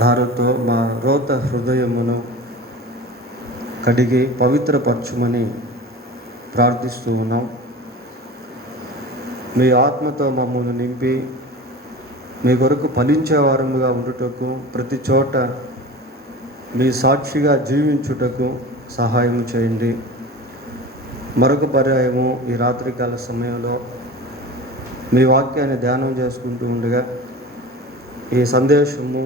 ధారతో మా రోత హృదయమును కడిగి పవిత్రపరచుమని ప్రార్థిస్తూ ఉన్నాం. మీ ఆత్మతో మమ్మల్ని నింపి మీ కొరకు ఫలించేవారముగా ఉండుటకు, ప్రతి చోట మీ సాక్షిగా జీవించుటకు సహాయం చేయండి. మరొక పర్యాయము ఈ రాత్రికాల సమయంలో మీ వాక్యాన్ని ధ్యానం చేసుకుంటూ ఉండగా ఈ సందేశము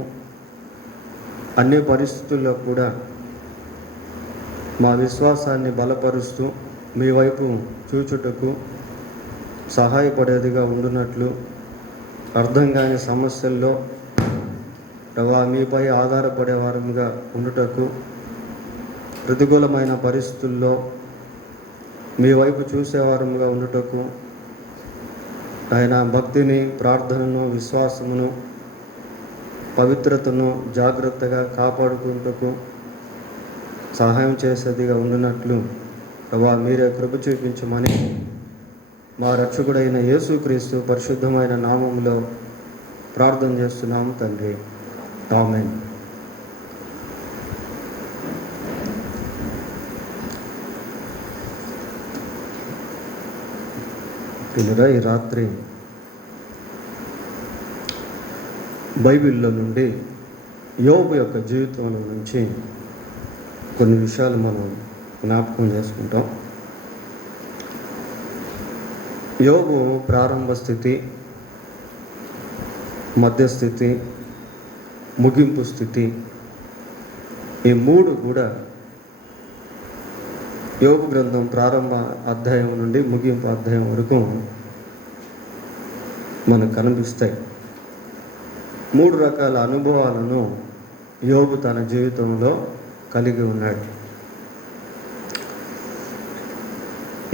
అన్ని పరిస్థితుల్లో కూడా మా విశ్వాసాన్ని బలపరుస్తూ మీ వైపు చూచుటకు సహాయపడేదిగా ఉండునట్లు, అర్థం కాని సమస్యల్లో మీపై ఆధారపడే వారముగా ఉండుటకు, ప్రతికూలమైన పరిస్థితుల్లో మీ వైపు చూసేవారముగా ఉండుటకు, ఆయన భక్తిని, ప్రార్థనను, విశ్వాసమును, పవిత్రతను జాగ్రత్తగా కాపాడుకుంటకు సహాయం చేసేదిగా ఉండినట్లు మీరే కృప చూపించమని మా రక్షకుడైన యేసుక్రీస్తు పరిశుద్ధమైన నామములో ప్రార్థన చేస్తున్నాము తండ్రి. ఆమేన్. పిల్లరా, ఈ రాత్రి బైబిల్లో నుండి యోబు యొక్క జీవితంలో నుంచి కొన్ని విషయాలు మనం జ్ఞాపకం చేసుకుంటాం. యోబు ప్రారంభ స్థితి, మధ్యస్థితి, ముగింపు స్థితి, ఈ మూడు కూడా యోబు గ్రంథం ప్రారంభ అధ్యాయం నుండి ముగింపు అధ్యాయం వరకు మనకు కనిపిస్తాయి. మూడు రకాల అనుభవాలను యోబు తన జీవితంలో కలిగి ఉన్నాడు.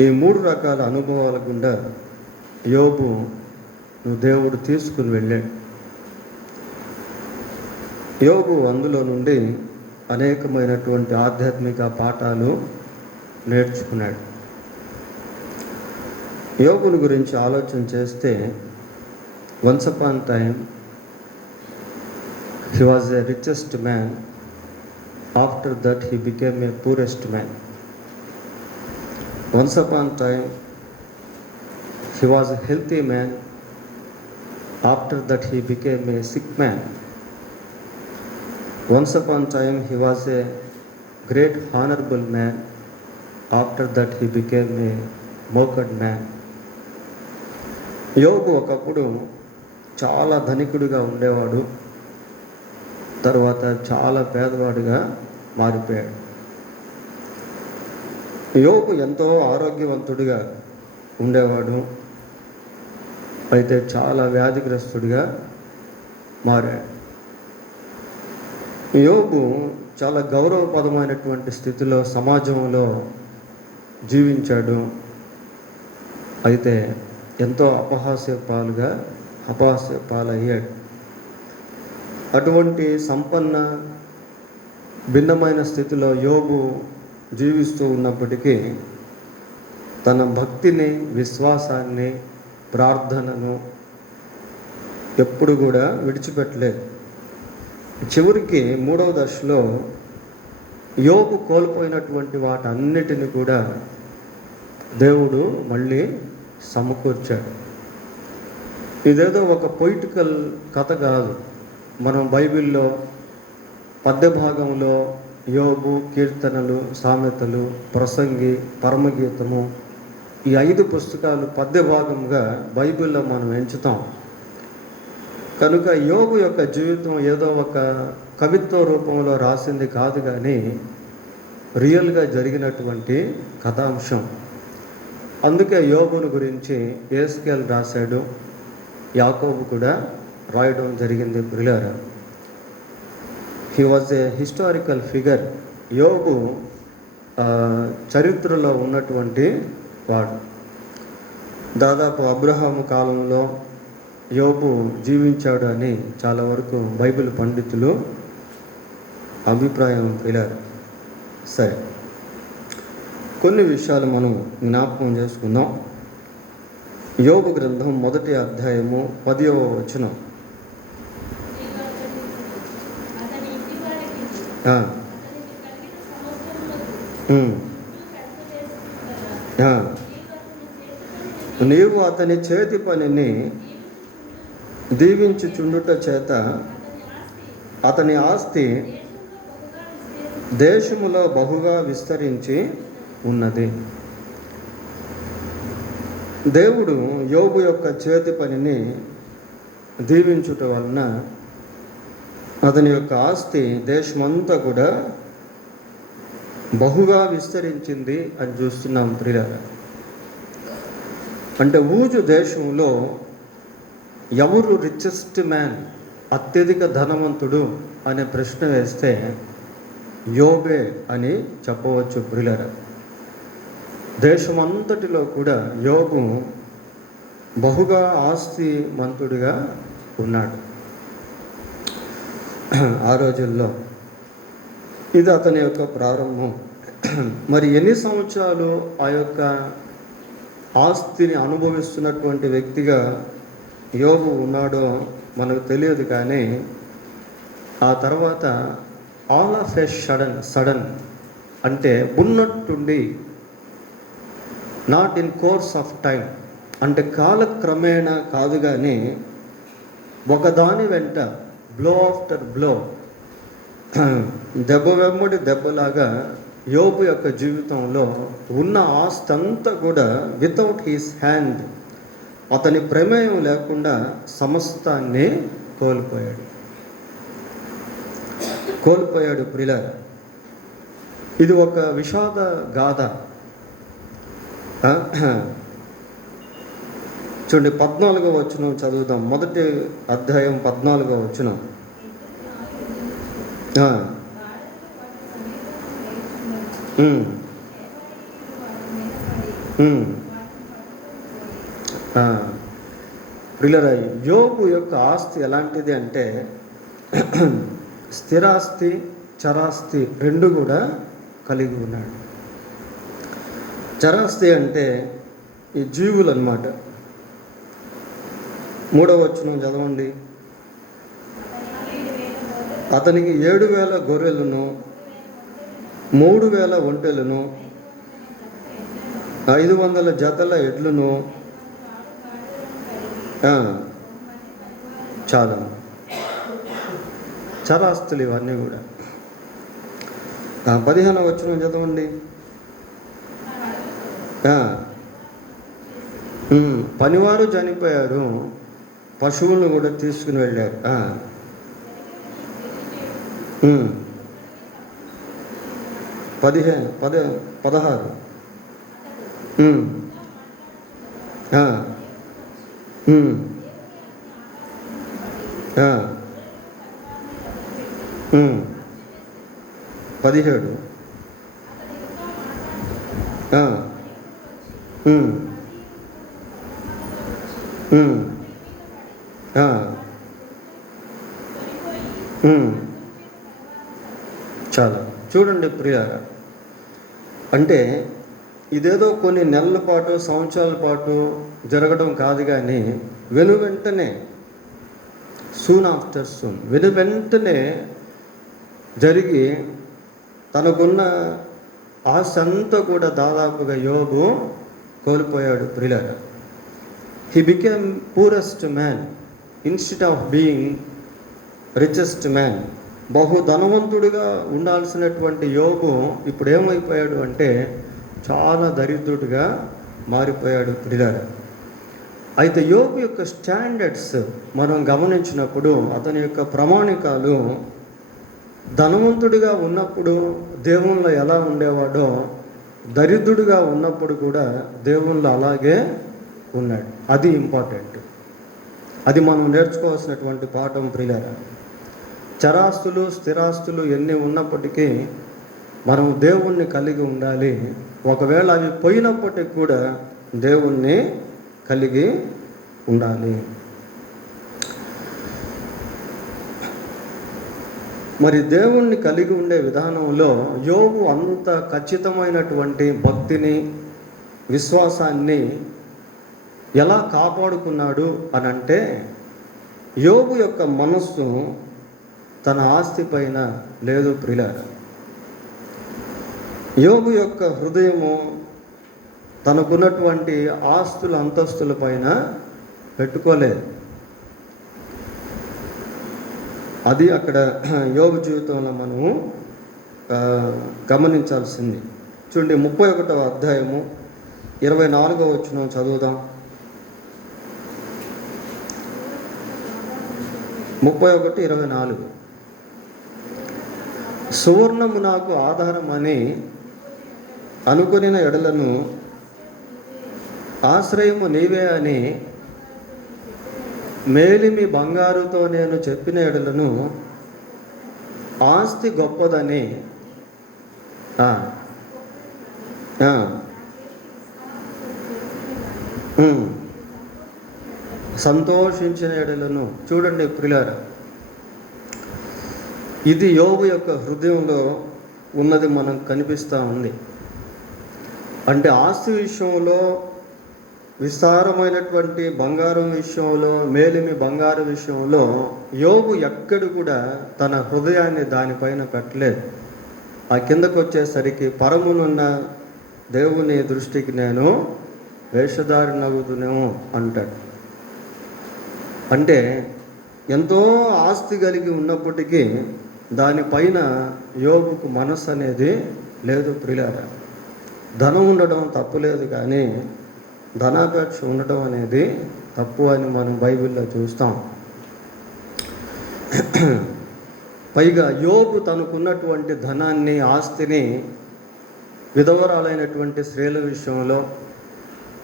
ఈ మూడు రకాల అనుభవాల గుండా యోబు దేవుడు తీసుకుని వెళ్ళాడు. యోబు అందులో నుండి అనేకమైనటువంటి ఆధ్యాత్మిక పాఠాలు నేర్చుకున్నాడు. యోబుని గురించి ఆలోచన చేస్తే, once upon time he was a richest man, after that he became a poorest man. Once upon time he was a healthy man, after that he became a sick man. Once upon time he was a great honorable man, after that he became a mocked man. యోబు ఒకప్పుడు చాలా ధనికుడిగా ఉండేవాడు, తర్వాత చాలా పేదవాడిగా మారిపోయాడు. యోబు ఎంతో ఆరోగ్యవంతుడిగా ఉండేవాడు, అయితే చాలా వ్యాధిగ్రస్తుడిగా మారాడు. యోబు చాలా గౌరవప్రదమైనటువంటి స్థితిలో సమాజంలో జీవించాడు, అయితే ఎంతో అపహాస్య పాలయ్యాడు. అటువంటి సంపన్న భిన్నమైన స్థితిలో యోబు జీవిస్తూ ఉన్నప్పటికీ తన భక్తిని, విశ్వాసాన్ని, ప్రార్థనను ఎప్పుడు కూడా విడిచిపెట్టలేదు. చివరికి మూడవ దశలో యోబు కోల్పోయినటువంటి వాటన్నిటిని కూడా దేవుడు మళ్ళీ సమకూర్చాడు. ఇదేదో ఒక పొయిటికల్ కథ కాదు. మనం బైబిల్లో పద్య భాగంలో యోబు, కీర్తనలు, సామెతలు, ప్రసంగి, పరమగీతము, ఈ 5 పుస్తకాలు పద్య భాగంగా బైబిల్లో మనం ఎంచుతాం. కనుక యోబు యొక్క జీవితం ఏదో ఒక కవిత్వ రూపంలో రాసింది కాదు, కానీ రియల్గా జరిగినటువంటి కథాంశం. అందుకే యోబుని గురించి యేస్కేల్ రాశాడు, యాకోబు కూడా రాయడం జరిగింది. ప్రియులారా, he was a historical figure. యోబు చరిత్రలో ఉన్నటువంటి వాడు. దాదాపు అబ్రహాము కాలంలో యోబు జీవించాడు అని చాలా వరకు బైబిల్ పండితులు అభిప్రాయం పిలారు. సరే, కొన్ని విషయాలు మనం జ్ఞాపకం చేసుకుందాం. యోబు గ్రంథం 1వ అధ్యాయము 10వ వచనం. ఆ, ఉమ్, ఆ. నీవు అతని చేతి పనిని దీవించుచుండుట చేత అతని ఆస్తి దేశములో బహుగా విస్తరించి ఉన్నది. దేవుడు యోబు యొక్క చేతి పనిని దీవించుట వలన అతని యొక్క ఆస్తి దేశమంతా కూడా బహుగా విస్తరించింది అని చూస్తున్నాం ప్రియులారా. అంటే ఊజు దేశంలో ఎవరు రిచెస్ట్ మ్యాన్, అత్యధిక ధనవంతుడు అనే ప్రశ్న వేస్తే యోబే అని చెప్పవచ్చు ప్రియులారా. దేశమంతటిలో కూడా యోబు బహుగా ఆస్తిమంతుడిగా ఉన్నాడు ఆ రోజుల్లో. ఇది అతని యొక్క ప్రారంభం. మరి ఎన్ని సంవత్సరాలు ఆ యొక్క ఆస్తిని అనుభవిస్తున్నటువంటి వ్యక్తిగా యోబు ఉన్నాడో మనకు తెలియదు. కానీ ఆ తర్వాత ఆల్ ఆఫ్ ఎ సడన్ అంటే ఉన్నట్టుండి, not in course of time అంటే కాలక్రమేణా కాదు, కానీ ఒకదాని వెంట బ్లో ఆఫ్టర్ బ్లో, దెబ్బ వెంబడి దెబ్బలాగా యోబు యొక్క జీవితంలో ఉన్న ఆస్తి అంతా కూడా వితౌట్ హిస్ హ్యాండ్, అతని ప్రమేయం లేకుండా సమస్తాన్ని కోల్పోయాడు ప్రియులారా. ఇది ఒక విషాద గాథ. చూడండి, 14వ వచనం చదువుదాం. మొదటి అధ్యాయం 14వ వచనం. ప్రియులారా, యోబు యొక్క ఆస్తి ఎలాంటిది అంటే స్థిరాస్తి, చరాస్తి రెండు కూడా కలిగి ఉన్నాడు. చరాస్తి అంటే ఈ జీవులు అన్నమాట. 3వ వచనం చదవండి. అతనికి 7,000 గొర్రెలను, 3,000 ఒంటెలను, 500 జతల ఎడ్లను, చాలా చరాస్తులు ఇవన్నీ కూడా. 15వ వచనం చదవండి. పనివారు చనిపోయారు, పశువులను కూడా తీసుకుని వెళ్ళారు. 16. పదిహేడు. చాలా చూడండి ప్రియారా, అంటే ఇదేదో కొన్ని నెలల పాటు, సంవత్సరాల పాటు జరగడం కాదు, కానీ వెంటనే వెంటనే జరిగి తనకున్న ఆస్తి అంతా కూడా దాదాపుగా యోబు కోల్పోయాడు ప్రియులారా. He became poorest man instead of being richest man. బహు ధనవంతుడిగా ఉండాల్సినటువంటి యోబు ఇప్పుడు ఏమైపోయాడు అంటే చాలా దరిద్రుడిగా మారిపోయాడు ప్రియులారా. అయితే యోబు యొక్క స్టాండర్డ్స్ మనం గమనించినప్పుడు, అతని యొక్క ప్రమాణికాలు ధనవంతుడిగా ఉన్నప్పుడు దేవునిలో ఎలా ఉండేవాడో, దరిద్రుడిగా ఉన్నప్పుడు కూడా దేవునిలో అలాగే ఉన్నాడు. అది ఇంపార్టెంట్. అది మనం నేర్చుకోవాల్సినటువంటి పాఠం ప్రియులారా. చరాస్తులు, స్థిరాస్తులు ఎన్ని ఉన్నప్పటికీ మనం దేవుణ్ణి కలిగి ఉండాలి. ఒకవేళ అవి పోయినప్పటికీ కూడా దేవుణ్ణి కలిగి ఉండాలి. మరి దేవుణ్ణి కలిగి ఉండే విధానంలో యోబు అంత ఖచ్చితమైనటువంటి భక్తిని, విశ్వాసాన్ని ఎలా కాపాడుకున్నాడు అని అంటే, యోబు యొక్క మనస్సు తన ఆస్తి పైన లేదు ప్రియులారా. యోబు యొక్క హృదయము తనకున్నటువంటి ఆస్తుల అంతస్తుల పైన పెట్టుకోలేదు. అది అక్కడ యోబు జీవితంలో మనము గమనించాల్సింది. చూడండి, 31వ అధ్యాయము 24వ వచనం చదువుదాం. 31:24. సువర్ణము నాకు ఆధారం అని అనుకొనిన ఎడలను ఆశ్రయము నీవే అని మేలిమి బంగారుతో నేను చెప్పిన ఎడలను ఆస్తి గొప్పదని సంతోషించిన ఎడలను. చూడండి ప్రియులారా, ఇది యోబు యొక్క హృదయంలో ఉన్నది మనకు కనిపిస్తూ ఉంది. అంటే ఆస్తి విషయంలో, విస్తారమైనటువంటి బంగారం విషయంలో, మేలిమి బంగారు విషయంలో యోబు ఎక్కడు కూడా తన హృదయాన్ని దానిపైన పెట్టలేదు. ఆ కిందకు వచ్చేసరికి పరమునున్న దేవుని దృష్టికి నేను వేషధారినగుదునేమో అంటాడు. అంటే ఎంతో ఆస్తి కలిగి ఉన్నప్పటికీ దానిపైన యోబుకు మనస్సు అనేది లేదు ప్రియులారా. ధనం ఉండడం తప్పులేదు, కానీ ధనాపేక్ష ఉండడం అనేది తప్పు అని మనం బైబిల్లో చూస్తాం. పైగా యోబు తనకున్నటువంటి ధనాన్ని, ఆస్తిని విధవరాలైనటువంటి స్త్రీల విషయంలో,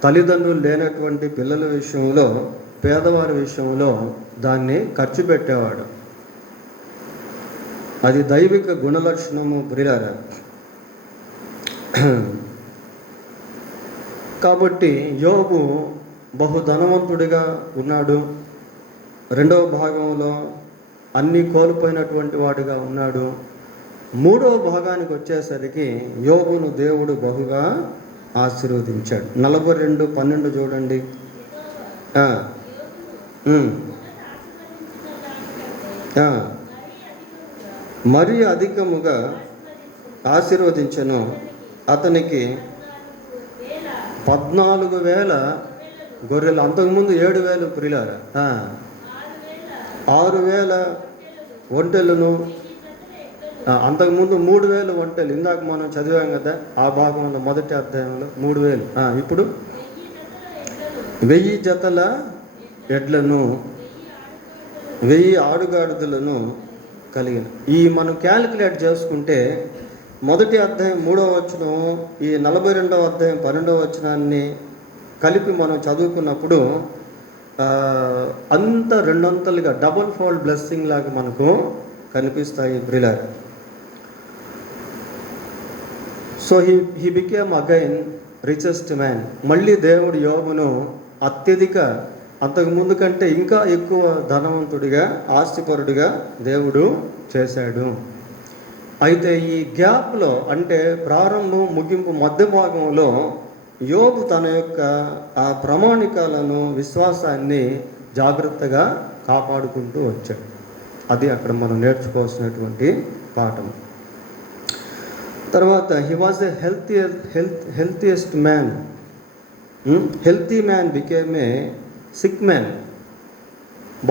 తల్లిదండ్రులు లేనటువంటి పిల్లల విషయంలో, పేదవారి విషయంలో దాన్ని ఖర్చు పెట్టేవాడు. అది దైవిక గుణలక్షణము ప్రియులారా. కాబట్టి యోబు బహుధనవంతుడిగా ఉన్నాడు. రెండవ భాగంలో అన్నీ కోల్పోయినటువంటి వాడిగా ఉన్నాడు. మూడవ భాగానికి వచ్చేసరికి యోబును దేవుడు బహుగా ఆశీర్వదించాడు. 42:12 చూడండి. మరీ అధికముగా ఆశీర్వదించెను. అతనికి 14,000 గొర్రెలు, అంతకుముందు 7,000 ప్రియులారా, 6,000 ఒంటెలను, అంతకుముందు 3,000 ఒంటెలు. ఇందాక మనం చదివాం కదా ఆ భాగంలో, మొదటి అధ్యాయంలో 3,000. ఇప్పుడు 1000 జతల ఎడ్లను, 1000 ఆడుగాడిదలను కలిగిన. ఈ మనం క్యాలిక్యులేట్ చేసుకుంటే మొదటి అధ్యాయం 3వ వచనం, ఈ 42వ అధ్యాయం 12వ వచనాన్ని కలిపి మనం చదువుకున్నప్పుడు అంత రెండొంతలుగా డబుల్ ఫోల్డ్ బ్లెస్సింగ్ లాగా మనకు కనిపిస్తాయి ప్రియులారా. So he became again richest man. మళ్ళీ దేవుడు యోబును అత్యధిక, అంతకుముందు కంటే ఇంకా ఎక్కువ ధనవంతుడిగా, ఆస్తిపరుడిగా దేవుడు చేశాడు. అయితే ఈ గ్యాప్లో, అంటే ప్రారంభం, ముగింపు, మధ్య భాగంలో యోబు తన యొక్క ఆ ప్రామాణికాలను, విశ్వాసాన్ని జాగ్రత్తగా కాపాడుకుంటూ వచ్చాడు. అది అక్కడ మనం నేర్చుకోవాల్సినటువంటి పాఠం. తర్వాత he was a healthiest man. Healthy man became a sick man.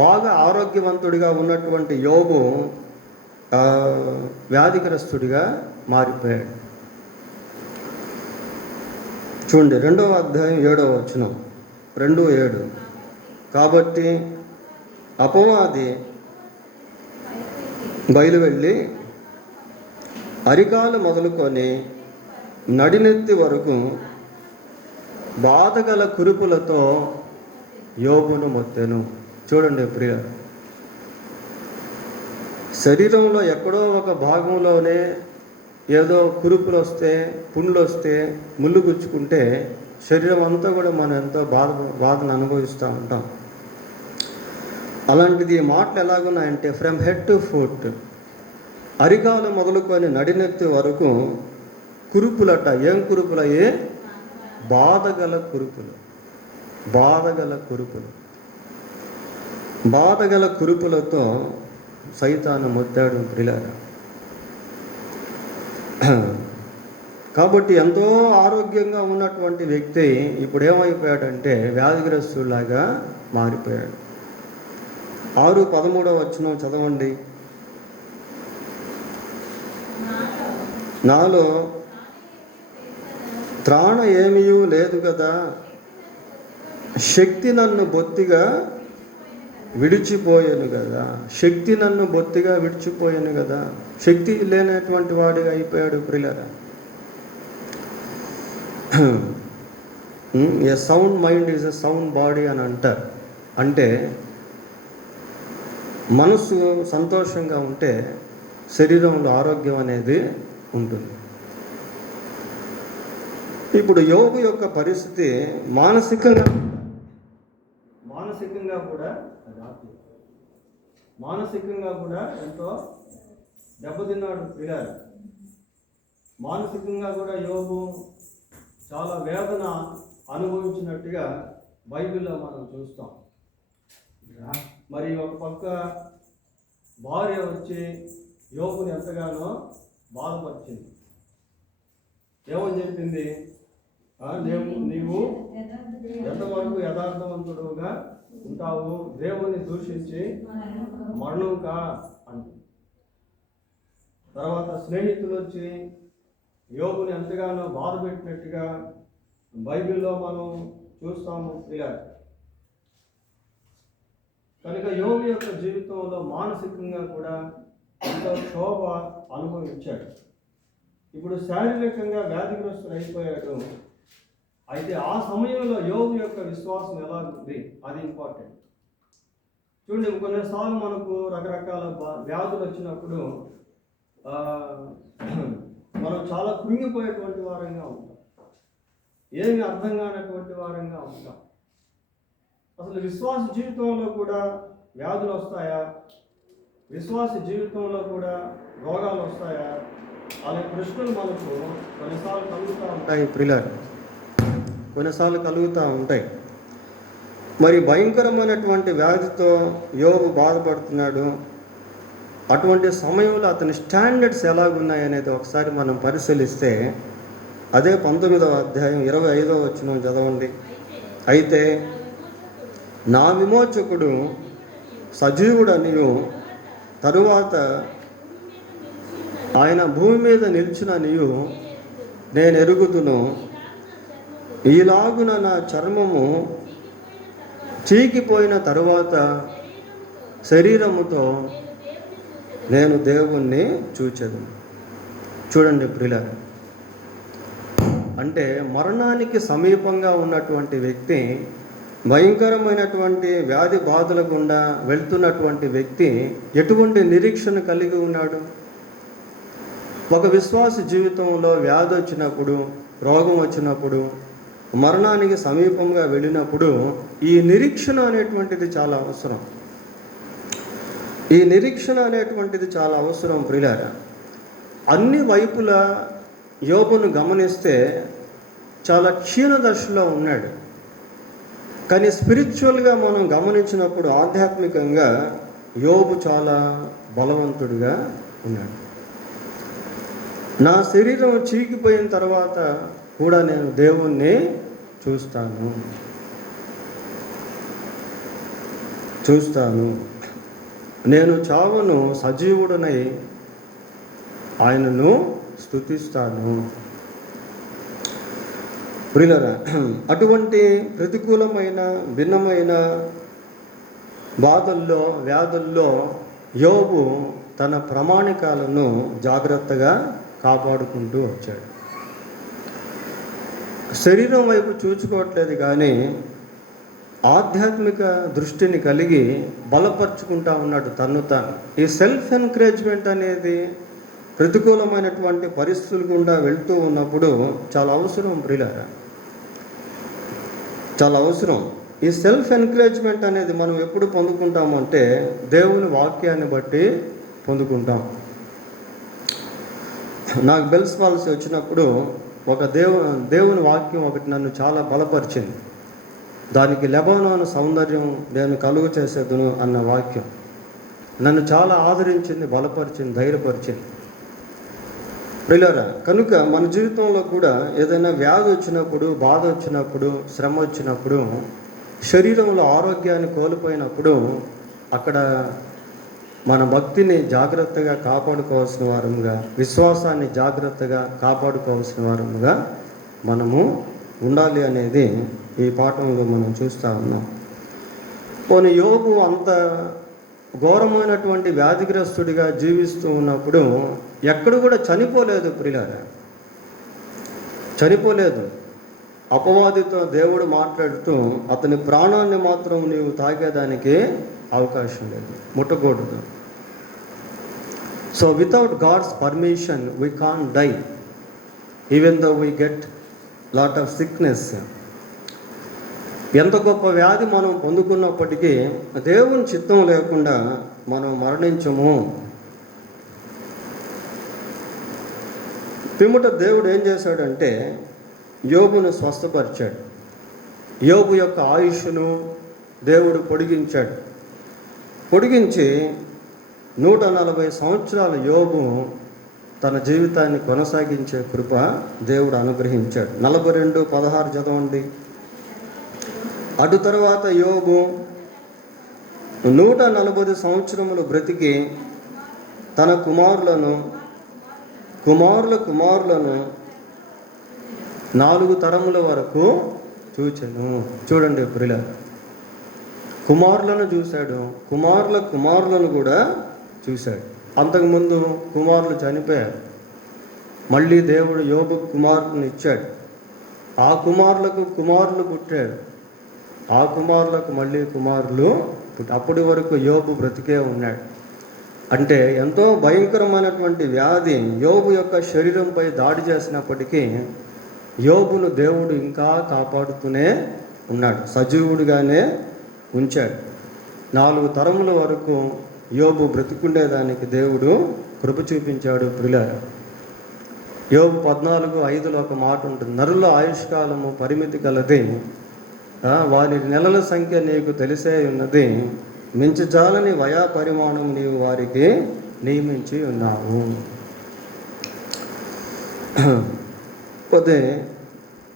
బాగా ఆరోగ్యవంతుడిగా ఉన్నటువంటి యోబు వ్యాధిగ్రస్తుడిగా మారిపోయాడు. చూడండి, 2వ అధ్యాయం 7వ వచనం, 2:7. కాబట్టి అపవాది బయలువెళ్ళి అరికాలు మొదలుకొని నడినెత్తి వరకు బాధగల కురుపులతో యోబును మొత్తెను. చూడండి ప్రియ, శరీరంలో ఎక్కడో ఒక భాగంలోనే ఏదో కురుపులు వస్తే, పుండ్లు వస్తే, ముళ్ళు గుచ్చుకుంటే శరీరం అంతా కూడా మనం ఎంతో బాధను అనుభవిస్తూ ఉంటాం. అలాంటిది మాటలు ఎలాగున్నాయంటే, ఫ్రమ్ హెడ్ టు ఫుట్, అరికాలు మొదలుకొని నడినెత్తి వరకు కురుపులట. ఏం కురుపులయ్యే? బాధగల కురుపులు. బాధగల కురుపులు. బాధగల కురుపులతో సైతాను మొత్తాడు ప్రియులారా. కాబట్టి ఎంతో ఆరోగ్యంగా ఉన్నటువంటి వ్యక్తి ఇప్పుడు ఏమైపోయాడంటే వ్యాధిగ్రస్తులాగా మారిపోయాడు. 6:13 వచనం చదవండి. నాలో త్రాణ ఏమీ లేదు కదా, శక్తి నన్ను బొత్తిగా విడిచిపోయాను కదా, శక్తి నన్ను బొత్తిగా విడిచిపోయాను కదా. శక్తి లేనటువంటి వాడిగా అయిపోయాడు ప్రియులారా. A sound mind is a sound body అని అంటారు. అంటే మనసు సంతోషంగా ఉంటే శరీరంలో ఆరోగ్యం అనేది ఉంటుంది. ఇప్పుడు యోబు యొక్క పరిస్థితి మానసికంగా కూడా ఎంతో దెబ్బతిన్నాడు ప్రియులారా. మానసికంగా కూడా యోబు చాలా వేదన అనుభవించినట్టుగా బైబిల్లో మనం చూస్తాం. మరి ఒక పక్క భార్య వచ్చి యోబుని ఎంతగానో బాధపరిచింది. ఏమని చెప్పింది? నీవు ఎంతవరకు యథార్థవంతుడుగా ఉంటావు, దేవుని దూషించి మరణం కా అంట. తర్వాత స్నేహితులు వచ్చి యోబుని ఎంతగానో బాధ పెట్టినట్టుగా బైబిల్లో మనం చూస్తాము ప్రియులారా. కనుక యోబు యొక్క జీవితంలో మానసికంగా కూడా ఎంతో శోభ అనుభవించాడు. ఇప్పుడు శారీరకంగా వ్యాధిగ్రస్తుడు అయిపోయాడు. అయితే ఆ సమయంలో యోబు యొక్క విశ్వాసం ఎలా ఉంది, అది ఇంపార్టెంట్. చూడండి, కొన్నిసార్లు మనకు రకరకాల వ్యాధులు వచ్చినప్పుడు మనం చాలా కృంగిపోయేటువంటి వారంగా ఉంటాం, ఏమి అర్థం కానటువంటి వారంగా ఉంటాం. అసలు విశ్వాస జీవితంలో కూడా వ్యాధులు వస్తాయా, విశ్వాస జీవితంలో కూడా రోగాలు వస్తాయా అనే ప్రశ్నలు మనకు కొన్నిసార్లు కలుగుతూ ఉంటాయి ప్రియులారా, కొన్నిసార్లు కలుగుతూ ఉంటాయి. మరి భయంకరమైనటువంటి వ్యాధితో యోబు బాధపడుతున్నాడు. అటువంటి సమయంలో అతని స్టాండర్డ్స్ ఎలాగున్నాయనేది ఒకసారి మనం పరిశీలిస్తే అదే 19వ అధ్యాయం 25వ వచనం చదవండి. అయితే నా విమోచకుడు సజీవుడనియు, తరువాత ఆయన భూమి మీద నిలిచిననియు నేను ఎరుగుదును. ఈలాగున నా చర్మము చీకిపోయిన తరువాత శరీరముతో నేను దేవుణ్ణి చూచెదను. చూడండి ప్రియులారా, అంటే మరణానికి సమీపంగా ఉన్నటువంటి వ్యక్తి, భయంకరమైనటువంటి వ్యాధి బాధల గుండా వెళ్తున్నటువంటి వ్యక్తి ఎటువంటి నిరీక్షణ కలిగి ఉన్నాడు? ఒక విశ్వాస జీవితంలో వ్యాధి వచ్చినప్పుడు, రోగం వచ్చినప్పుడు, మరణానికి సమీపంగా వెళ్ళినప్పుడు ఈ నిరీక్షణ అనేటువంటిది చాలా అవసరం. ఈ నిరీక్షణ అనేటువంటిది చాలా అవసరం ప్రియులారా. అన్ని వైపులా యోబును గమనిస్తే చాలా క్షీణ దశలో ఉన్నాడు. కానీ స్పిరిచువల్గా మనం గమనించినప్పుడు ఆధ్యాత్మికంగా యోబు చాలా బలవంతుడిగా ఉన్నాడు. నా శరీరం చీకిపోయిన తర్వాత కూడా నేను దేవుణ్ణి చూస్తాను, నేను చావును సజీవుడనై ఆయనను స్తుతిస్తాను. ప్రియులారా, అటువంటి ప్రతికూలమైన భిన్నమైన బాధల్లో వ్యాధుల్లో యోబు తన ప్రామాణికాలను జాగ్రత్తగా కాపాడుకుంటూ వచ్చాడు. శరీరం వైపు చూసుకోవట్లేదు, కానీ ఆధ్యాత్మిక దృష్టిని కలిగి బలపరుచుకుంటా ఉన్నాడు తన్ను తాను. ఈ సెల్ఫ్ ఎంకరేజ్మెంట్ అనేది ప్రతికూలమైనటువంటి పరిస్థితుల గుండా వెళ్తూ ఉన్నప్పుడు చాలా అవసరం ప్రియులారా, చాలా అవసరం. ఈ సెల్ఫ్ ఎంకరేజ్మెంట్ అనేది మనం ఎప్పుడు పొందుకుంటామంటే దేవుని వాక్యాన్ని బట్టి పొందుకుంటాం. నాకు బెల్స్ పాలసీ వచ్చినప్పుడు ఒక దేవుని వాక్యం ఒకటి నన్ను చాలా బలపరిచింది. దానికి లెబానోను సౌందర్యం నేను కలుగు చేసేదును అన్న వాక్యం. నన్ను చాలా ఆదరించింది, బలపరిచింది, ధైర్యపరిచింది. ప్రియులారా, కనుక మన జీవితంలో కూడా ఏదైనా వ్యాధి వచ్చినప్పుడు, బాధ వచ్చినప్పుడు, శ్రమ వచ్చినప్పుడు, శరీరంలో ఆరోగ్యాన్ని కోల్పోయినప్పుడు అక్కడ మన భక్తిని జాగ్రత్తగా కాపాడుకోవాల్సిన వారముగా, విశ్వాసాన్ని జాగ్రత్తగా కాపాడుకోవాల్సిన వారముగా మనము ఉండాలి అనేది ఈ పాఠంలో మనం చూస్తూ ఉన్నాం. పోనీ యోబు అంత ఘోరమైనటువంటి వ్యాధిగ్రస్తుడిగా జీవిస్తూ ఉన్నప్పుడు ఎక్కడ కూడా చనిపోలేదు ప్రియులారా, చనిపోలేదు. అపవాదితో దేవుడు మాట్లాడుతూ అతని ప్రాణాన్ని మాత్రం నీవు తాగేదానికి అవకాశం లేదు, ముట్టకూడదు. So without God's permission we can't die, even though we get lot of sickness. ఎంత గొప్ప వ్యాధి మనం పొందుకున్నప్పటికీ దేవుని చిత్తం లేకుండా మనం మరణించము. పిమ్మట దేవుడు ఏం చేశాడంటే యోబును స్వస్థపరిచాడు. యోబు యొక్క ఆయుష్ను దేవుడు పొడిగించాడు. పొడిగించి 140 సంవత్సరాలు యోబు తన జీవితాన్ని కొనసాగించే కృప దేవుడు అనుగ్రహించాడు. 42:16 చదవండి. అటు తర్వాత యోబు 140 సంవత్సరములు బ్రతికి తన కుమారులను 4 తరముల వరకు చూచెను. చూడండి ప్రియుల, కుమారులను చూశాడు, కుమారులను కూడా చూశాడు. అంతకుముందు కుమారులు చనిపోయారు. మళ్ళీ దేవుడు యోబు కుమారులను ఇచ్చాడు. ఆ కుమారులకు కుమారులు పుట్టాడు. ఆ కుమారులకు మళ్ళీ కుమారులు అప్పటి వరకు యోబు బ్రతికే ఉన్నాడు. అంటే ఎంతో భయంకరమైనటువంటి వ్యాధి యోబు యొక్క శరీరంపై దాడి చేసినప్పటికీ యోబును దేవుడు ఇంకా కాపాడుతూనే ఉన్నాడు, సజీవుడిగానే ఉంచాడు. 4 తరముల వరకు యోబు బ్రతికుండేదానికి దేవుడు కృప చూపించాడు. ప్రియులారా, యోబు 14:5లో ఒక మాట ఉంటుంది, నరుల ఆయుష్కాలము పరిమితి కలది, వారి నెలల సంఖ్య నీకు తెలిసే ఉన్నది, మించజాలని వయా పరిమాణం నీవు వారికి నియమించి ఉన్నావు. పోతే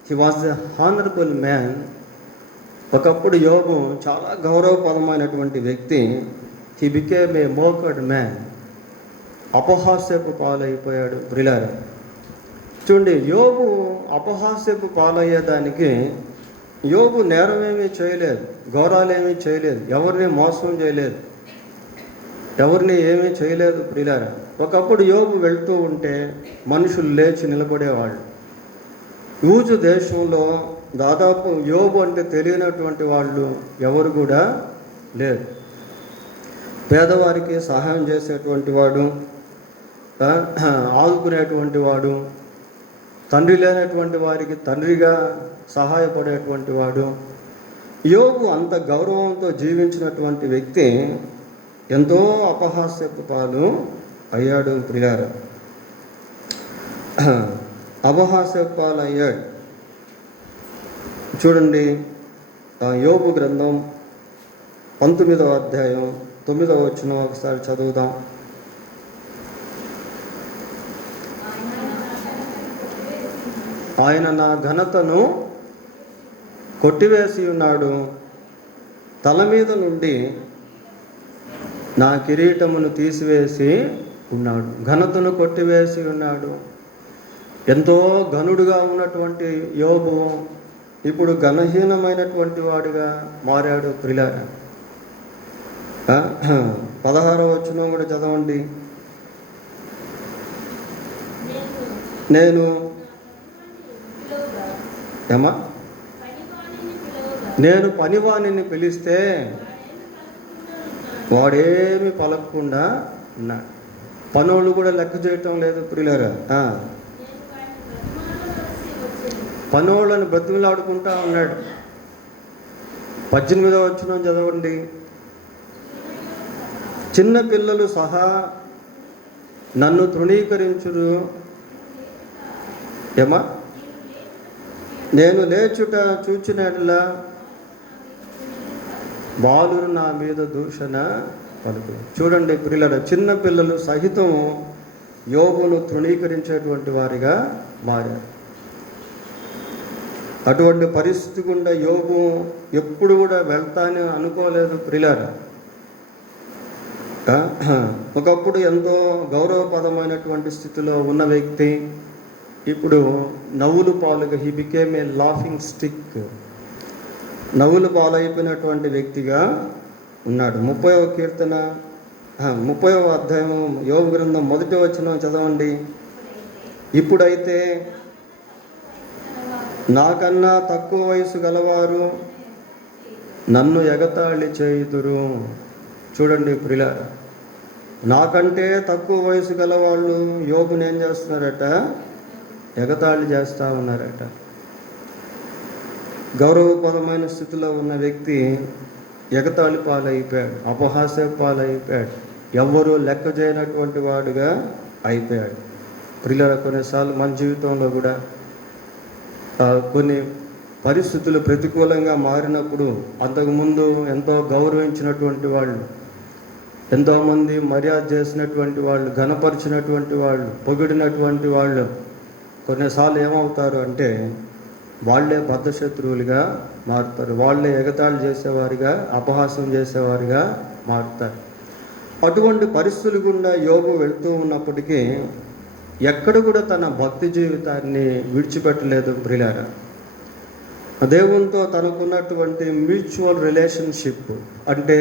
he was a honourable man. ఒకప్పుడు యోబు చాలా గౌరవపదమైనటువంటి వ్యక్తి. He became a mocked man. అపహాస్యపు పాలైపోయాడు. ప్రియులారా, చూడండి, యోబు అపహాస్యపు పాలయ్యేదానికి యోబు నేరమేమీ చేయలేదు, ఘోరాలేమీ చేయలేదు, ఎవరిని మోసం చేయలేదు, ఎవరిని ఏమీ చేయలేదు. ప్రియులారా, ఒకప్పుడు యోబు వెళ్తూ ఉంటే మనుషులు లేచి నిలబడేవాళ్ళు. యూజు దేశంలో దాదాపు యోబు అంటే తెలియనటువంటి వాళ్ళు ఎవరు కూడా లేరు. పేదవారికి సహాయం చేసేటువంటి వాడు, ఆదుకునేటువంటి వాడు, తండ్రి లేనటువంటి వారికి తండ్రిగా సహాయపడేటువంటి వాడు. యోబు అంత గౌరవంతో జీవించినటువంటి వ్యక్తి ఎంతో అపహాస్యపు పాలు అయ్యాడు. ప్రియులారా, అపహాస్యపు పాలు అయ్యాడు. చూడండి, యోబు గ్రంథం 19వ అధ్యాయం 9వ వచనం ఒకసారి చదువుదాం. ఆయన నా ఘనతను కొట్టివేసి ఉన్నాడు, తల మీద నుండి నా కిరీటమును తీసివేసి ఉన్నాడు. ఘనతను కొట్టివేసి ఉన్నాడు. ఎంతో ఘనుడుగా ఉన్నటువంటి యోబు ఇప్పుడు ఘనహీనమైనటువంటి వాడుగా మారాడు. ప్రియులారా, 16వ వచనం కూడా చదవండి. నేను పనివాణిని పిలిస్తే వాడేమి పలకకుండా ఉన్నాడు. పనులు కూడా లెక్క చేయటం లేదు. ప్రియులారా, పనోళ్ళని బ్రతిమలాడుకుంటా ఉన్నాడు. 18వ వచనం చదవండి. చిన్న పిల్లలు సహా నన్ను తృణీకరించురు. నేను లేచుట చూచినట్లా బాలురు నా మీద దూషణ పలుకులు. చూడండి ప్రియులారా, చిన్న పిల్లలు సహితం యోబును తృణీకరించేటువంటి వారిగా మారారు. అటువంటి పరిస్థితి గుండా యోబు ఎప్పుడు కూడా వెళ్తానని అనుకోలేదు ప్రియులారా. ఒకప్పుడు ఎంతో గౌరవపదమైనటువంటి స్థితిలో ఉన్న వ్యక్తి ఇప్పుడు నవ్వులు పాలుగా he became a laughing stick, నవ్వులు పాలైపోయినటువంటి వ్యక్తిగా ఉన్నాడు. 30వ కీర్తన 30వ అధ్యాయం యోబు గ్రంథం 1వ వచనం చదవండి. ఇప్పుడైతే నాకన్నా తక్కువ వయసు గలవారు నన్ను ఎగతాళి చేయుదురు. చూడండి ప్రియులారా, నాకంటే తక్కువ వయసు గల వాళ్ళు యోబుని ఏం చేస్తున్నారట? ఎగతాళి చేస్తూ ఉన్నారట. గౌరవపదమైన స్థితిలో ఉన్న వ్యక్తి ఎగతాళి పాలైపోయాడు, అపహాస్య పాలైపోయాడు, ఎవ్వరూ లెక్క చేయనటువంటి వాడుగా అయిపోయాడు. ప్రియులారా, కొన్నిసార్లు మన జీవితంలో కూడా కొన్ని పరిస్థితులు ప్రతికూలంగా మారినప్పుడు అంతకుముందు ఎంతో గౌరవించినటువంటి వాళ్ళు, ఎంతోమంది మర్యాద చేసినటువంటి వాళ్ళు, ఘనపరిచినటువంటి వాళ్ళు, పొగిడినటువంటి వాళ్ళు కొన్నిసార్లు ఏమవుతారు అంటే వాళ్ళే బద్ధశత్రువులుగా మారుతారు, వాళ్ళే ఎగతాళి చేసేవారిగా, అపహాస్యం చేసేవారిగా మారుతారు. అటువంటి పరిస్థితులు గుండా యోబు వెళ్తూ ఉన్నప్పటికీ ఎక్కడ కూడా తన భక్తి జీవితాన్ని విడిచిపెట్టలేదు ప్రియులారా. దేవునితో తనకున్నటువంటి మ్యూచువల్ రిలేషన్షిప్, అంటే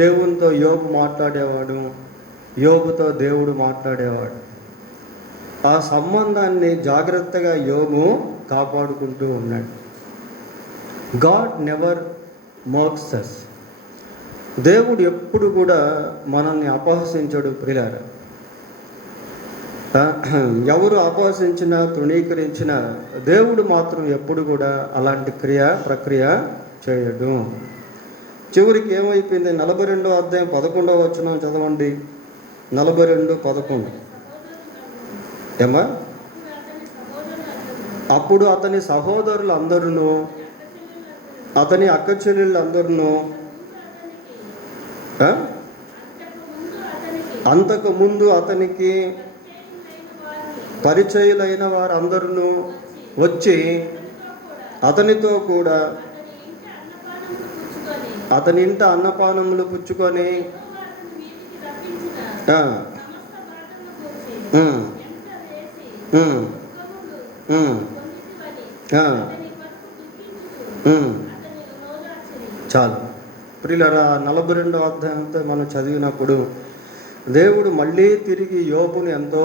దేవునితో యోబు మాట్లాడేవాడు, యోబుతో దేవుడు మాట్లాడేవాడు. ఆ సంబంధాన్ని జాగ్రత్తగా యోబు కాపాడుకుంటూ ఉన్నాడు. God never mocks us. దేవుడు ఎప్పుడు కూడా మనల్ని అపహసించడు ప్రియులారా. ఎవరు అపహసించినా తృణీకరించినా దేవుడు మాత్రం ఎప్పుడు కూడా అలాంటి ప్రక్రియ చేయడు. చివరికి ఏమైపోయింది? 42వ అధ్యాయం 11వ వచనం చదవండి. 42:11 ఏమా? అప్పుడు అతని సహోదరులు అందరూ, అతని అక్క చెల్లెళ్ళందరూ అంతకు ముందు అతనికి పరిచయులైన వారందరూ వచ్చి అతనితో కూడా అతని ఇంట అన్నపానములు పుచ్చుకొని చాలు ప్రియులారా, 42వ అధ్యాయంతో మనం చదివినప్పుడు దేవుడు మళ్ళీ తిరిగి యోబుని ఎంతో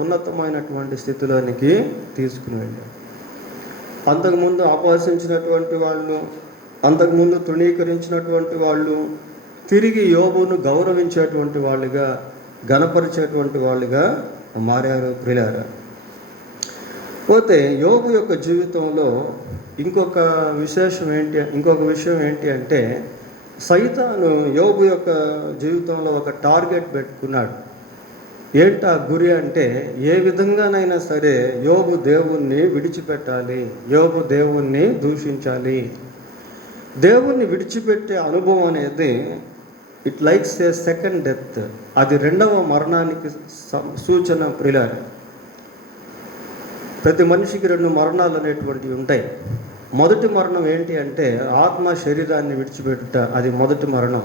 ఉన్నతమైనటువంటి స్థితిలోనికి తీసుకుని వెళ్ళాడు. అంతకుముందు అపహసించినటువంటి వాళ్ళు, అంతకుముందు తృణీకరించినటువంటి వాళ్ళు తిరిగి యోబును గౌరవించేటువంటి వాళ్ళుగా, ఘనపరిచేటువంటి వాళ్ళుగా మారారు ప్రియులారా. పోతే యోబు యొక్క జీవితంలో ఇంకొక విషయం ఏంటి అంటే సైతాను యోబు యొక్క జీవితంలో ఒక టార్గెట్ పెట్టుకున్నాడు. ఏంటి ఆ గురి అంటే, ఏ విధంగానైనా సరే యోబు దేవుణ్ణి విడిచిపెట్టాలి, యోబు దేవుణ్ణి దూషించాలి. దేవుణ్ణి విడిచిపెట్టే అనుభవం అనేది it likes A second death, అది రెండవ మరణానికి సూచన ప్రియులారా. ప్రతి మనిషికి 2 మరణాలు అనేటువంటివి ఉంటాయి. మొదటి మరణం ఏంటి అంటే ఆత్మ శరీరాన్ని విడిచిపెట్టుట, అది మొదటి మరణం.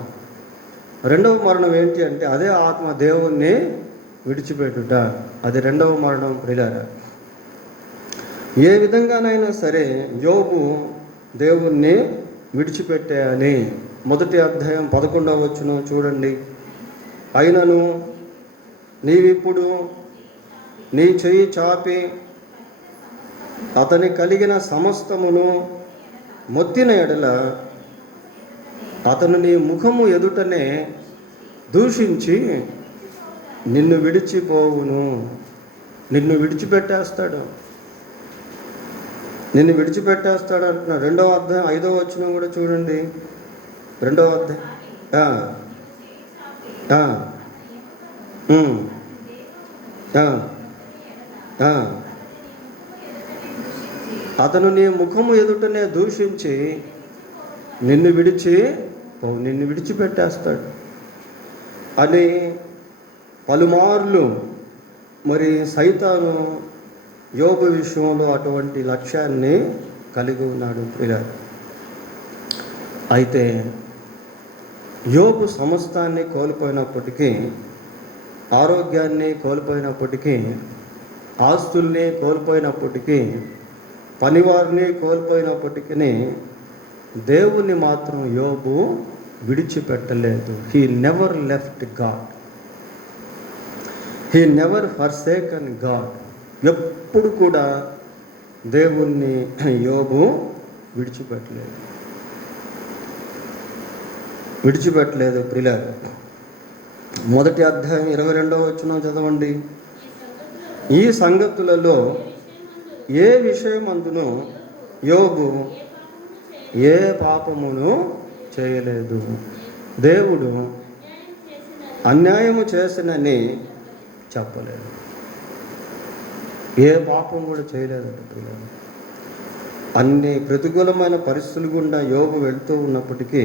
రెండవ మరణం ఏంటి అంటే అదే ఆత్మ దేవుణ్ణి విడిచిపెట్టుట, అది రెండవ మరణం ప్రియులారా. ఏ విధంగానైనా సరే యోబు దేవుణ్ణి విడిచిపెట్టేయాలి. 1వ అధ్యాయం 11వ వచనం చూడండి. అయినను నీవిప్పుడు నీ చెయ్యి చాపి అతని కలిగిన సమస్తమును మొత్తిన ఎడల అతను నీ ముఖము ఎదుటనే దూషించి నిన్ను విడిచిపోవును. నిన్ను విడిచిపెట్టేస్తాడు అంటున్నాడు. 2వ అధ్యాయం 5వ వచనం కూడా చూడండి. 2వ అధ్యాయం అతను నీ ముఖము ఎదుటనే దూషించి నిన్ను విడిచిపెట్టేస్తాడు. అని పలుమార్లు మరి సైతాను యోబు విషయంలో అటువంటి లక్ష్యాన్ని కలిగి ఉన్నాడు ప్రియులారా. అయితే యోబు సమస్తాన్ని కోల్పోయినప్పటికీ, ఆరోగ్యాన్ని కోల్పోయినప్పటికీ, ఆస్తుల్ని కోల్పోయినప్పటికీ, పనివారిని కోల్పోయినప్పటికీ దేవుణ్ణి మాత్రం యోబు విడిచిపెట్టలేదు. He never left God, he never forsaken God. ఎప్పుడు కూడా దేవుణ్ణి యోబు విడిచిపెట్టలేదు ప్రియులారా. మొదటి అధ్యాయం 22వ వచనం చదవండి. ఈ సంగతులలో ఏ విషయమందును యోబు ఏ పాపమును చేయలేదు, దేవుడు అన్యాయము చేసినని చెప్పలేదు. ఏ పాపం కూడా చేయలేదండి పిల్లలు. అన్ని ప్రతికూలమైన పరిస్థితులు గుండా యోబు వెళ్తూ ఉన్నప్పటికీ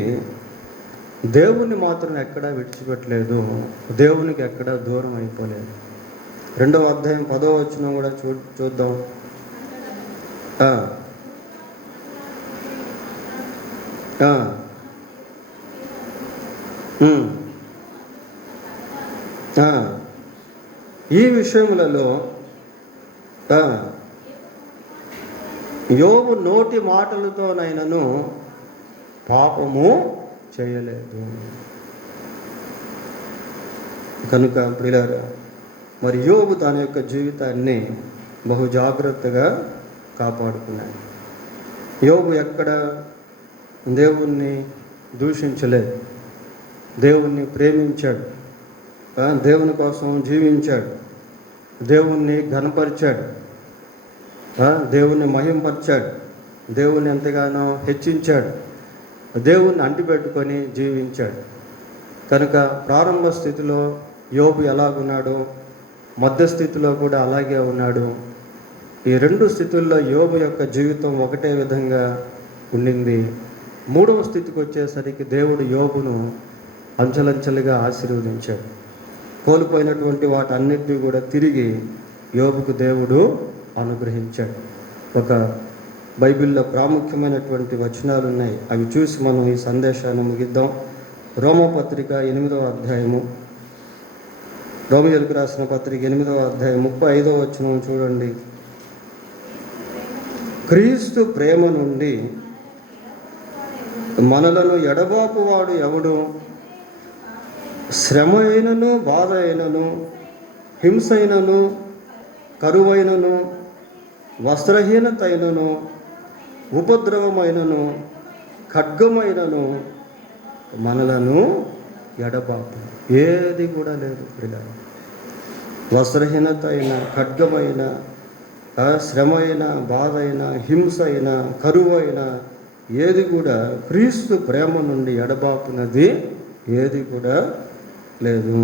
దేవుణ్ణి మాత్రం ఎక్కడా విడిచిపెట్టలేదు, దేవునికి ఎక్కడా దూరం అయిపోలేదు. 2వ అధ్యాయం 10వ వచనం కూడా చూద్దాం. ఈ విషయములలో యోబు నోటి మాటలతోనైనను పాపము చేయలేదు. కనుక ప్రియులారా, మరి యోబు తన యొక్క జీవితాన్ని బహు జాగ్రత్తగా కాపాడుకున్నాడు. యోబు ఎక్కడ దేవుణ్ణి దూషించలేదు, దేవుణ్ణి ప్రేమించాడు, దేవుని కోసం జీవించాడు, దేవుణ్ణి ఘనపరిచాడు, దేవుణ్ణి మహింపరిచాడు, దేవుణ్ణి ఎంతగానో హెచ్చించాడు, దేవుణ్ణి అంటిపెట్టుకొని జీవించాడు. కనుక ప్రారంభ స్థితిలో యోబు ఎలాగున్నాడో మధ్యస్థితిలో కూడా అలాగే ఉన్నాడు. ఈ 2 స్థితుల్లో యోబు యొక్క జీవితం ఒకటే విధంగా ఉండింది. 3వ స్థితికి వచ్చేసరికి దేవుడు యోబును అంచెలంచెలుగా ఆశీర్వదించాడు. కోల్పోయినటువంటి వాటన్నిటినీ కూడా తిరిగి యోబుకు దేవుడు అనుగ్రహించాడు. ఒక బైబిల్లో ప్రాముఖ్యమైనటువంటి వచనాలు ఉన్నాయి, అవి చూసి మనం ఈ సందేశాన్ని ముగిద్దాం. రోమపత్రిక 8వ అధ్యాయము, రోమియోలకు రాసిన పత్రిక 8వ అధ్యాయం 35వ వచనం చూడండి. క్రీస్తు ప్రేమ నుండి మనలను ఎడబాపువాడు ఎవడు? శ్రమ అయినను, బాధ అయినను, హింస అయినను, కరువైనను, వస్త్రహీనత అయినను, ఉపద్రవమైనను, ఖడ్గమైనను మనలను ఎడబాపు. ఏది కూడా లేదు పిల్లలు. వస్త్రహీనత అయినా, ఖడ్గమైన, శ్రమ అయినా, బాధ అయినా, హింస అయినా, కరువు అయినా ఏది కూడా క్రీస్తు ప్రేమ నుండి ఎడబాపునది ఏది కూడా లేదు.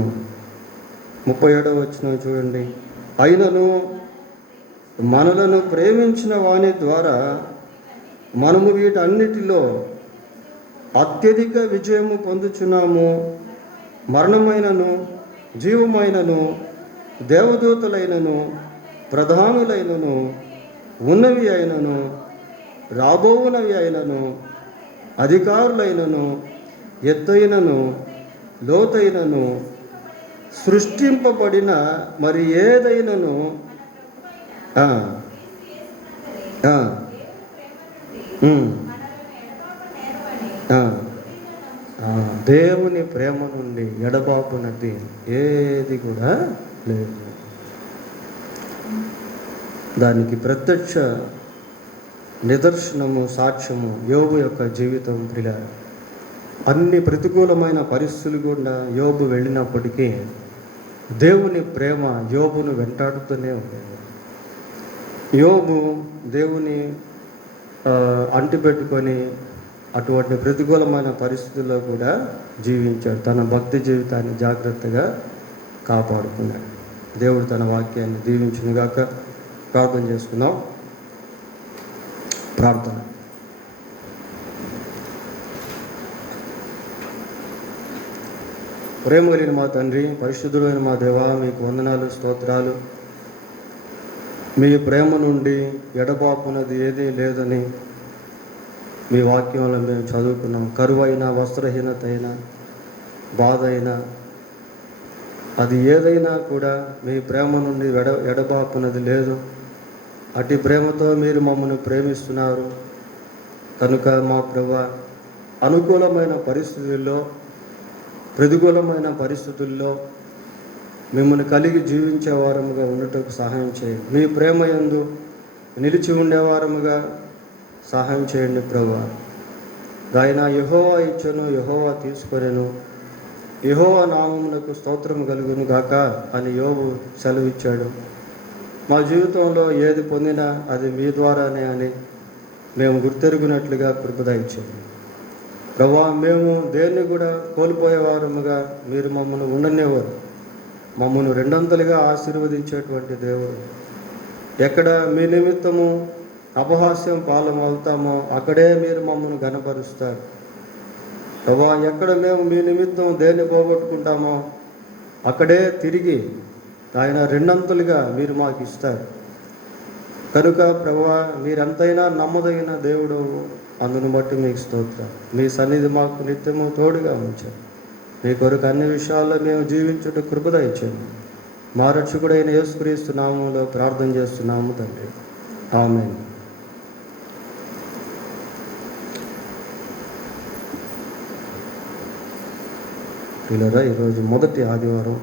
37వ వచనం చూడండి. అయినను మనలను ప్రేమించిన వాని ద్వారా మనము వీటన్నిటిలో అత్యధిక విజయము పొందుచున్నాము. మరణమైనను, జీవమైనను, దేవదూతలైనను, ప్రధానులైనను, ఉన్నవి అయినను, రాబోవునవి అయినను, అధికారులైనను, ఎత్తైనను, లోతైనను, సృష్టింపబడిన మరి ఏదైనను దేవుని ప్రేమ నుండి ఎడబాపునది ఏది కూడా లేదు. దానికి ప్రత్యక్ష నిదర్శనము, సాక్ష్యము యోబు యొక్క జీవితం. ప్రియులారా, అన్ని ప్రతికూలమైన పరిస్థితులు గుండా యోబు వెళ్ళినప్పటికీ దేవుని ప్రేమ యోబును వెంటాడుతూనే ఉండేది. యోబు దేవుని అంటిపెట్టుకొని అటువంటి ప్రతికూలమైన పరిస్థితుల్లో కూడా జీవించాడు. తన భక్తి జీవితాన్ని జాగ్రత్తగా కాపాడుకున్నాడు. దేవుడు తన వాక్యాన్ని దీవించునుగాక. ప్రార్థన చేసుకుందాం. ప్రార్థన. ప్రేమ కలిగిన మా తండ్రి, పరిశుద్ధుడైన మా దేవా, మీకు వందనాలు, స్తోత్రాలు. మీ ప్రేమ నుండి ఎడబాపునది ఏదీ లేదని మీ వాక్యంలో మేము చదువుకున్నాం. కరువైన, వస్త్రహీనత అయినా, బాధ అయినా, అది ఏదైనా కూడా మీ ప్రేమ నుండి ఎడబాపునది లేదు. అట్టి ప్రేమతో మీరు మమ్మల్ని ప్రేమిస్తున్నారు కనుక మా ప్రభువా, అనుకూలమైన పరిస్థితుల్లో, ప్రతికూలమైన పరిస్థితుల్లో మిమ్మల్ని కలిగి జీవించేవారముగా ఉండటకు సహాయం చేయండి. మీ ప్రేమ యందు నిలిచి ఉండేవారముగా సహాయం చేయండి ప్రభువా. ఆయన యెహోవా ఇచ్చెను, యెహోవా తీసుకొనెను, యెహోవా నామమునకు స్తోత్రం కలుగును గాక అని యోబు సెలవిచ్చాడు. మా జీవితంలో ఏది పొందినా అది మీ ద్వారానే అని మేము గుర్తెరుగునట్లుగా కృప దయచేయండి ప్రభువా. మేము దేన్ని కూడా కోల్పోయేవారముగా మీరు మమ్మల్ని ఉండనివ్వరు. మమ్మల్ని రెండంతలుగా ఆశీర్వదించేటువంటి దేవుడు. ఎక్కడ మీ నిమిత్తము అపహాస్యం పాలమవుతామో అక్కడే మీరు మమ్మల్ని ఘనపరుస్తారు ప్రభువా. ఎక్కడ మేము మీ నిమిత్తం దేన్ని పోగొట్టుకుంటామో అక్కడే తిరిగి ఆయన రెండంతలుగా మీరు మాకు ఇస్తారు కనుక ప్రభువా, మీరెంతైనా నమ్మదగిన దేవుడు. అందును బట్టి మీకు స్తోత్రం. మీ సన్నిధి మాకు నిత్యము తోడుగా ఉంచండి. మీ కొరకు అన్ని విషయాల్లో మేము జీవించుట కృప దయచేయండి. మా రక్షకుడైన యేసుక్రీస్తు నామములో ప్రార్థన చేస్తున్నాము తండ్రి, ఆమేన్. ఈరోజు మొదటి ఆదివారం.